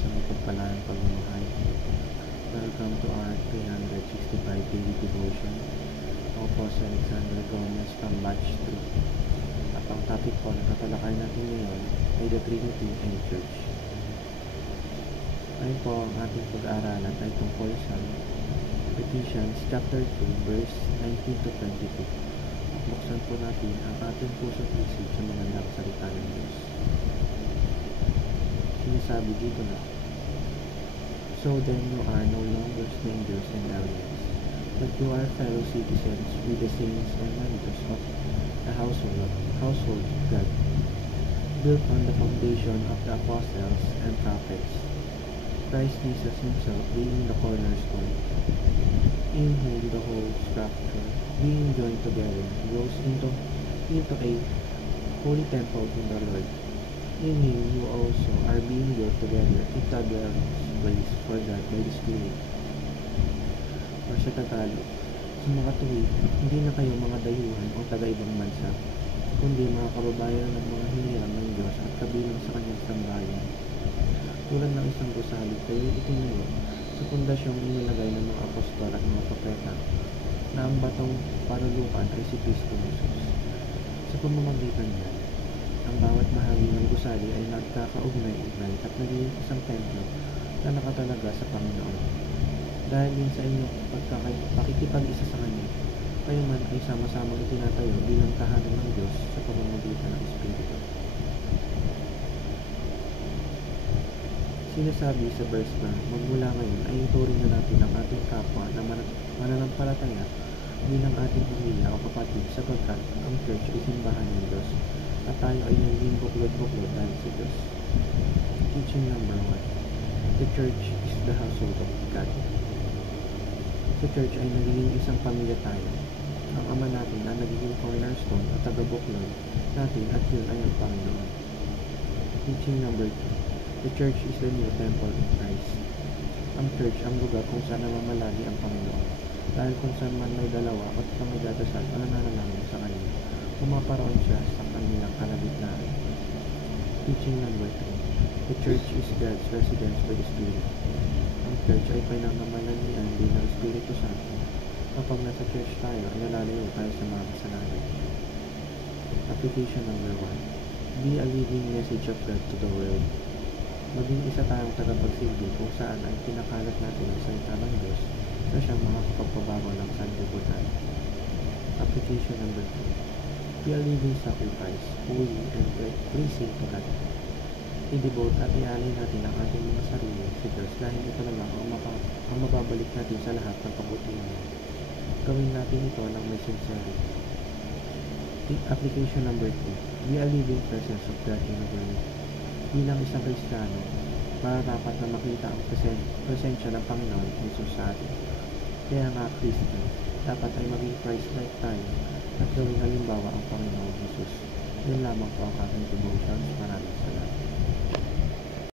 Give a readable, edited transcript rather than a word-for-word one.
sa mapagpalang pagmamahal. Welcome to our 365 daily devotion. Ako po si Alexander Gomez from Batch 3. At ang topic po na tatalakay natin ngayon ay the Trinity and Church. Ngayon po ang ating pag-aaralan ay tungkol sa Ephesians chapter 2 verse 19 to 22. At buksan po natin ang ating puso at isip sa magandang salita ng Diyos. Sinasabi dito na, "So then you are no longer strangers and aliens, but you are fellow citizens with the saints and members of the household of God, built on the foundation of the apostles and prophets, Christ Jesus himself being the cornerstone, in whom the whole structure, being joined together, grows into a holy temple in the Lord. In him you also are being built together into a dwelling place for God by the Spirit." Or sa Tagalog, sa mga tuwid, hindi na kayo mga dayuhan o taga-ibang bansa, kundi mga kababayan ng mga hinirang ng Diyos at kabilang sa kanyang sambahayan. Tulad ng isang gusali, kayo itinayo sa pundasyong inilagay ng mga apostol at mga propeta, na ang batong panulukan ay si Kristo Jesus. Sa pamamagitan niya, ang bawat bahagi ng gusali ay nagkakaugnay-ugnay at naging isang templo na nakatalaga sa Panginoon. Dahil din sa inyong pakikipag-isa sa Kanya, kayo man ay sama-samang itinatayo bilang tahanan ng Diyos sa pamamagitan ng Espiritu. Sinasabi sa verse na, magmula ngayon ay ituring na natin ang ating kapwa na mananampalataya bilang ating pamilya o kapatid, sapagkat ang church ay simbahan ng Diyos at tayo ay naging buklod-buklod dahil sa Diyos. Teaching number 1. The church is the household of God. Sa church ay nagiging isang pamilya tayo. Ang Ama natin na nagiging cornerstone at taga-buklod natin, at yun ay ang Panginoon. Teaching number 2. The church is the new temple in Christ. Ang church ang lugar kung saan namamalagi ang Panginoon. Dahil kung saan man may dalawa at pangagdadasal ang nananalangin sa Kanya, pumaparoon siya sa kanilang kalagitnaan. Teaching number 3. The church is God's residence by the Spirit. Ang church ay pinangamalanian din ng Espiritu Santo. Kapag nasa church tayo, ay nalalayo tayo sa mga kasalanan. Application number 1. Be a living message of God to the world. Maging isa tayong tagapagsilbi kung saan ay pinakalat natin ang salita ng Diyos na siyang mga kapagpabago ng sanlibutan. Application number 2. Be a living sacrifice, holy and pleasing to God. I-devote at ialay natin ang ating mga sarili sa Diyos dahil ito naman ang mababalik natin sa lahat ng kabutihan. Gawin natin ito ng may sincerity. Application number 2. Be a living presence of God in the world. Bilang isang Kristiyano, dapat na makita ang presensya ng Panginoon Jesus sa atin. Kaya nga, Kristiyan, dapat ay maging Christ-like tayo at gawing halimbawa ang Panginoon Jesus. Yan lamang po ang aking devotions. Maraming salamat.